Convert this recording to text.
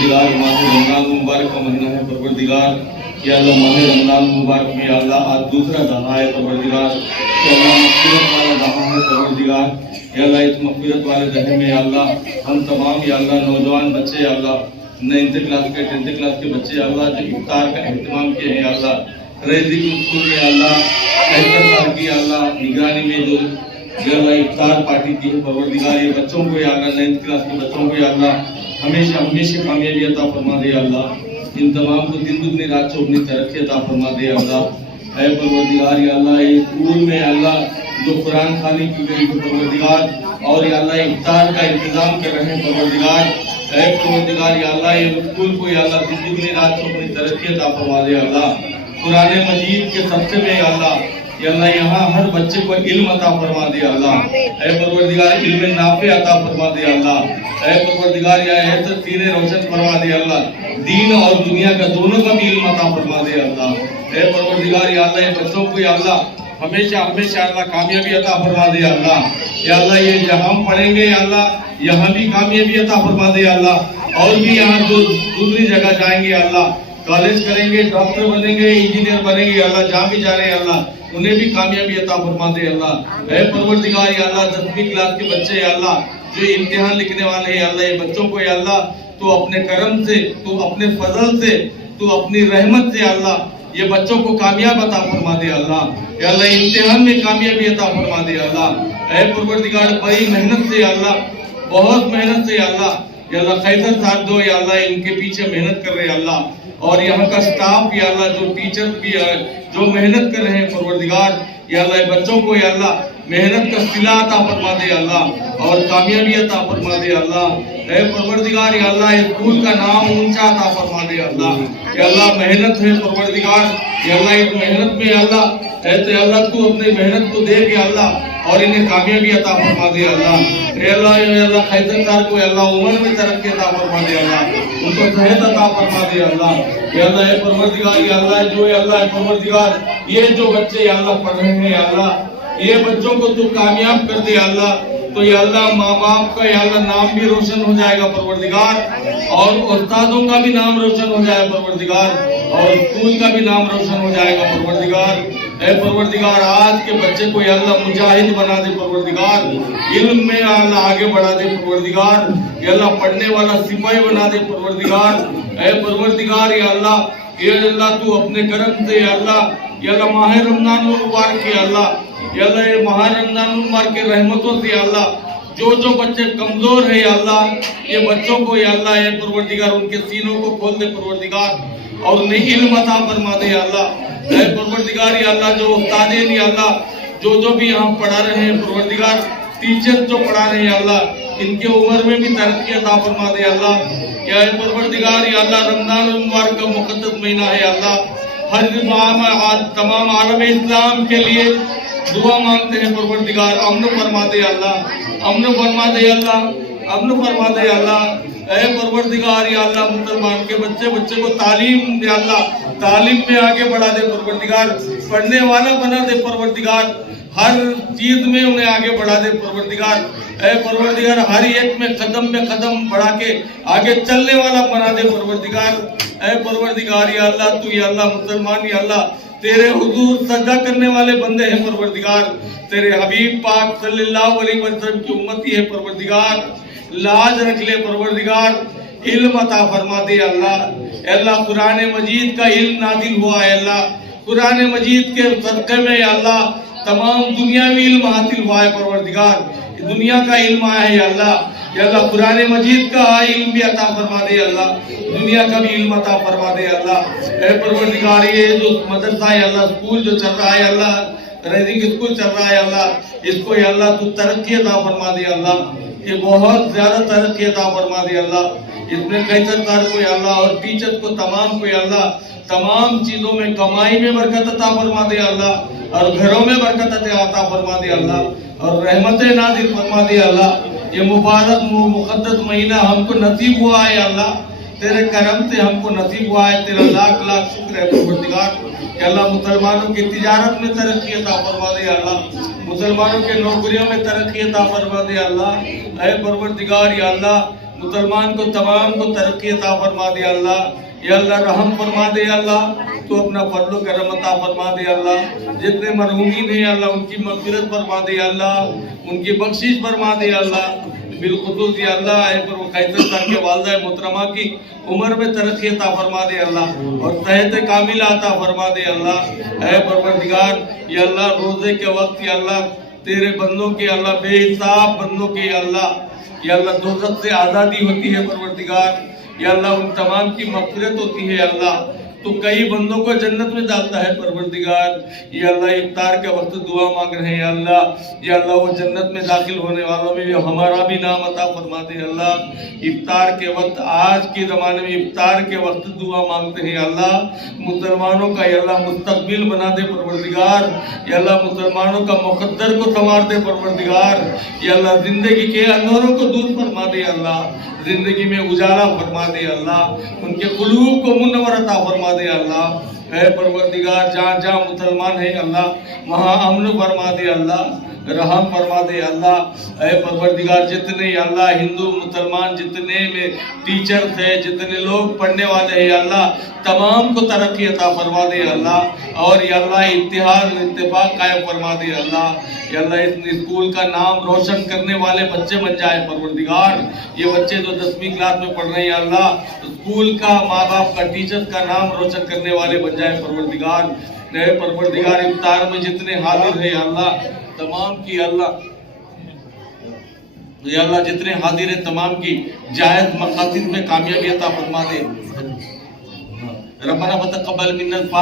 परवरदिगार माह रमजान मुबारक का महीना है परवरदिगार, या अल्लाह माह रमजान मुबारक में अल्लाह आज दूसरा दहा है परवरदिगार, या अल्लाह मग़फ़िरत वाला दहा है परवरदिगार, या अल्लाह इस मग़फ़िरत वाले दहे में अल्लाह हम तमाम या अल्लाह नौजवान बच्चे या अल्लाह 9th क्लास के 10th क्लास के बच्चे अल्लाह जो इफ्तार का एहतमाम किए हैं अल्लाह रज़ी स्कूल में अल्लाह एहतसाब की अल्लाह निगरानी में जो अल्लाह इफ्तार पार्टी की है परवरदिगार, ये बच्चों को या अल्लाह 9th क्लास के बच्चों को या अल्लाह हमेशा हमेशा कामयाबी अता फरमा दे अल्लाह, इन तमाम को दिन दुगनी रात चौगनी तरक्की अता फरमा दे अल्लाह। ऐ परवरदिगार या अल्लाह ये स्कूल में अल्लाह जो कुरान खानी की गई है परवरदिगार और या अल्लाह इफ्तार का इंतजाम कर रहे हैं परवरदिगार, ऐ परवरदिगार या अल्लाह ये स्कूल को या अल्लाह दिन दुगनी रात चौगनी तरक्की अता फरमा दे अल्लाह। कुरान मजीद के सबसे में अल्लाह या अल्लाह यहाँ हर बच्चे को इल्म अता फरमा दे अल्लाह, ऐ परवरदिगार इल्म नाफे अता फरमा दे अल्लाह, ऐ परवरदिगार या ऐसे सीने रोशन फरमा दे अल्लाह, दीन और दुनिया का दोनों का भी इल्म अता फरमा दे अल्लाह। ऐ परवरदिगार या अल्लाह ये बच्चों को या अल्लाह हमेशा हमेशा अल्लाह कामयाबी अता फरमा दे अल्लाह, या अल्लाह ये जहाँ पढ़ेंगे या अल्लाह यहाँ भी कामयाबी अता फरमा दे अल्लाह, और भी यहाँ जो दूसरी जगह जाएंगे अल्लाह कॉलेज करेंगे, डॉक्टर बनेंगे, इंजीनियर बनेंगे अल्लाह, जहाँ भी जा रहे हैं अल्लाह उन्हें भी कामयाबी अता फरमा दे अल्लाह। ऐ परवरदिगार या अल्लाह 10वीं क्लास के बच्चे या अल्लाह जो इम्तिहान लिखने वाले हैं अल्लाह ये बच्चों को या अल्लाह तो अपने करम से, तो अपने फजल से, तो अपनी रहमत से अल्लाह ये बच्चों को कामयाब अता फरमा दे अल्लाह, या अल्लाह इम्तिहान में कामयाबी अता फरमा दे अल्लाह। ऐ परवरदिगार बड़ी मेहनत से अल्लाह, बहुत मेहनत से अल्लाह या अल्लाह कैसर साहब दो या अल्लाह इनके पीछे मेहनत कर रहे हैं अल्लाह, और यहाँ का स्टाफ या अल्लाह जो टीचर भी जो मेहनत कर रहे हैं परवरदिगार या अल्लाह बच्चों को या अल्लाह मेहनत का सिला अता फरमा दे अल्लाह और कामयाबी अता फरमा दे अल्लाह। ऐ परवरदिगार या अल्लाह स्कूल का नाम ऊंचा अता फरमा दे अल्लाह, या अल्लाह मेहनत है परवरदिगार या अल्लाह इस मेहनत में अल्लाह ऐसे अल्लाह तू अपने मेहनत को दे के अल्लाह और इन्हें कामयाबी अता फरमा दे अल्लाह। अल्लाह या अल्लाह खैदर साहब को अल्लाह उम्र में तरक्की अता फरमा दे अल्लाह, उनको सेहत अता फरमा दे अल्लाह, या अल्लाह परवरदिगार या अल्लाह जो है अल्लाह परवरदिगार ये जो बच्चे या अल्लाह पढ़ रहे हैं या अल्लाह ये बच्चों को तू कामयाब कर दे अल्लाह, तो या अल्लाह माँ बाप का या अल्लाह नाम भी रोशन हो जाएगा परवरदिगार, और उस्तादों का भी नाम रोशन हो जाएगा परवरदिगार, और स्कूल का भी नाम रोशन हो जाएगा परवरदिगार। ऐ परवरदिगार आज के बच्चे को या अल्लाह मुजाहिद बना दे परवरदिगार, इल्म में या अल्लाह आगे बढ़ा दे परवरदिगार, या अल्लाह पढ़ने वाला सिपाही बना दे परवरदिगार। ऐ परवरदिगार या अल्लाह तू अपने करम से या अल्लाह माह रमजान मुबारक के अल्लाह या अल्लाह ये माह रमजान मुबारक के रहमतों से अल्लाह जो बच्चे कमजोर है या अल्लाह ये बच्चों को या अल्लाह ये परवरदिगार उनके सीनों को खोल दे परवरदिगार, और उन्हें इल्म अता फरमा दे अल्लाह। ऐ परवरदिगार या अल्लाह जो उस्ताद हैं या अल्लाह जो भी यहाँ पढ़ा रहे हैं परवरदिगार, टीचर जो पढ़ा रहे हैं अल्लाह इनके उम्र में भी तरक्की अता फरमा दे अल्लाह। या परवरदिगार या अल्लाह रमजान मुबारक का मुक़द्दस महीना है अल्लाह, हर तमाम आलम इस्लाम के लिए दुआ मांगते हैं परवरदिगार, अमन फरमा दे अल्लाह, अमन फरमा दे अल्लाह, अमन फरमा दे अल्लाह। ऐ परवरदिगार या अल्लाह मुसलमान के बच्चे को तालीम या अल्लाह तालीम में आगे बढ़ा दे परवरदिगार, पढ़ने वाला बना दे परवरदिगार, हर चीज में उन्हें आगे बढ़ा दे परवरदिगार। ऐ परवरदिगार हर एक में कदम बढ़ा के आगे चलने वाला बना दे परवरदिगार। ऐ परवरदिगार या अल्लाह तू या अल्लाह मुसलमान या अल्लाह तेरे हुजूर सजदा करने वाले बंदे हैं परवरदिगार, तेरे हबीब पाक सल्लल्लाहु अलैहि वसल्लम की उम्मती है परवरदिगार, लाज रख ले परवरदिगार, इल्म अता फरमा दे अल्लाह। अल्लाह कुरान मजीद का इल्म नाजिल हुआ है अल्लाह, कुरान मजीद के सदक़े में या अल्लाह तमाम दुनियावी इल्म हासिल हुआ है परवरदिगार, दुनिया का इल्म आया है अल्लाह, या अल्लाह कुरान मजीद का इल्म भी अता फरमा दे अल्लाह, दुनिया का भी इल्म अता फरमा दे अल्लाह। ऐ परवरदिगार ये जो मदरसा है अल्लाह, स्कूल जो चल रहा है अल्लाह, रैजिंग स्कूल चल रहा है अल्लाह, इसको या अल्लाह तू तरक्की अता फरमा दे अल्लाह, ये बहुत ज्यादा तरक्की अता फरमा दे अल्लाह। इसमें कई सरकार को या अल्लाह और टीचर को तमाम को या अल्लाह तमाम चीजों में कमाई में बरकत अता फरमा दे अल्लाह, और घरों में बरकत अता फरमा दे अल्लाह, और रहमतें नाज़िल फरमा दे अल्लाह। ये मुबारक मुक़द्दस महीना हमको नसीब हुआ है अल्लाह, तेरे करम से हमको नसीब हुआ है, तेरा लाख लाख शुक्र है परवरदिगार कि अल्लाह मुसलमानों की तिजारत में तरक्की अता फरमा दे अल्लाह, मुसलमानों के नौकरियों में तरक्की अता फरमा दे अल्लाह। ऐ परवरदिगार या अल्लाह मुसलमान को तमाम को तरक्की अता फरमा दे अल्लाह। या अल्लाह रहम फरमा दे अल्लाह, तो अपना फजल करम अता फरमा दे अल्लाह। जितने मरहूमीन हैं अल्लाह उनकी मग़फ़िरत फरमा दे अल्लाह, उनकी बख्शिश फरमा दे अल्लाह। बिलखुसूस या अल्लाह है पर कैसर साहब के वालदा मोहतरमा की उम्र में तरक्की अता फरमा दे अल्लाह और सेहत कामिल अता फरमा दे अल्लाह। है परवरदिगार या अल्लाह रोजे के वक्त या अल्लाह तेरे बंदों के अल्लाह बेहिसाब बंदों के अल्लाह या अल्लाह दोज़ख से आज़ादी होती है परवरदिगार। या अल्लाह उन तमाम की मग़फ़िरत होती है अल्लाह, तो कई बंदों को जन्नत में डालता है परवरदिगार। या अल्लाह इफ्तार के वक्त दुआ मांग रहे हैं अल्लाह, या अल्लाह वो जन्नत में दाखिल होने वालों में भी हमारा भी नाम अता फरमा दे अल्लाह। इफ्तार के वक्त आज के ज़माने में इफ्तार के वक्त दुआ मांगते हैं अल्लाह, मुसलमानों का या अल्लाह मुस्तकबिल बना दे परवरदिगार। या अल्लाह मुसलमानों का मुक़द्दर को संवार दे परवरदिगार। या अल्लाह ज़िंदगी के अंधेरों को दूर फरमा दे अल्लाह, ज़िंदगी में उजाला फरमा दे अल्लाह, उनके क़ुलूब को मुनव्वर अता फरमा दे अल्लाह। ऐ परवरदिगार जहाँ जहाँ मुसलमान है अल्लाह वहाँ अमन फरमा दे अल्लाह, रहम फरमा दे अल्लाह। ऐ परवरदिगार जितने अल्लाह हिंदू मुसलमान जितने में टीचर्स है, जितने लोग पढ़ने वाले हैं अल्लाह तमाम को तरक्की अता फरमा दे अल्लाह और या अल्लाह इत्तिहाद इत्तेफाक कायम फरमा दे अल्लाह। या अल्लाह इस स्कूल का नाम रोशन करने वाले बच्चे बन जाए परवरदिगार। ये बच्चे जो 10वीं क्लास में पढ़ रहे हैं अल्लाह स्कूल का माँ बाप का टीचर्स का नाम रोशन करने वाले बन जाए परवरदिगार। नए परवरदिगार इफ्तार में जितने हाजिर है अल्लाह तमाम की अल्लाह या अल्लाह जितने हाजिर है तमाम की जायज़ मक़ासिद में कामयाबी अता फरमा दे। रब्बना तक़ब्बल मिन्ना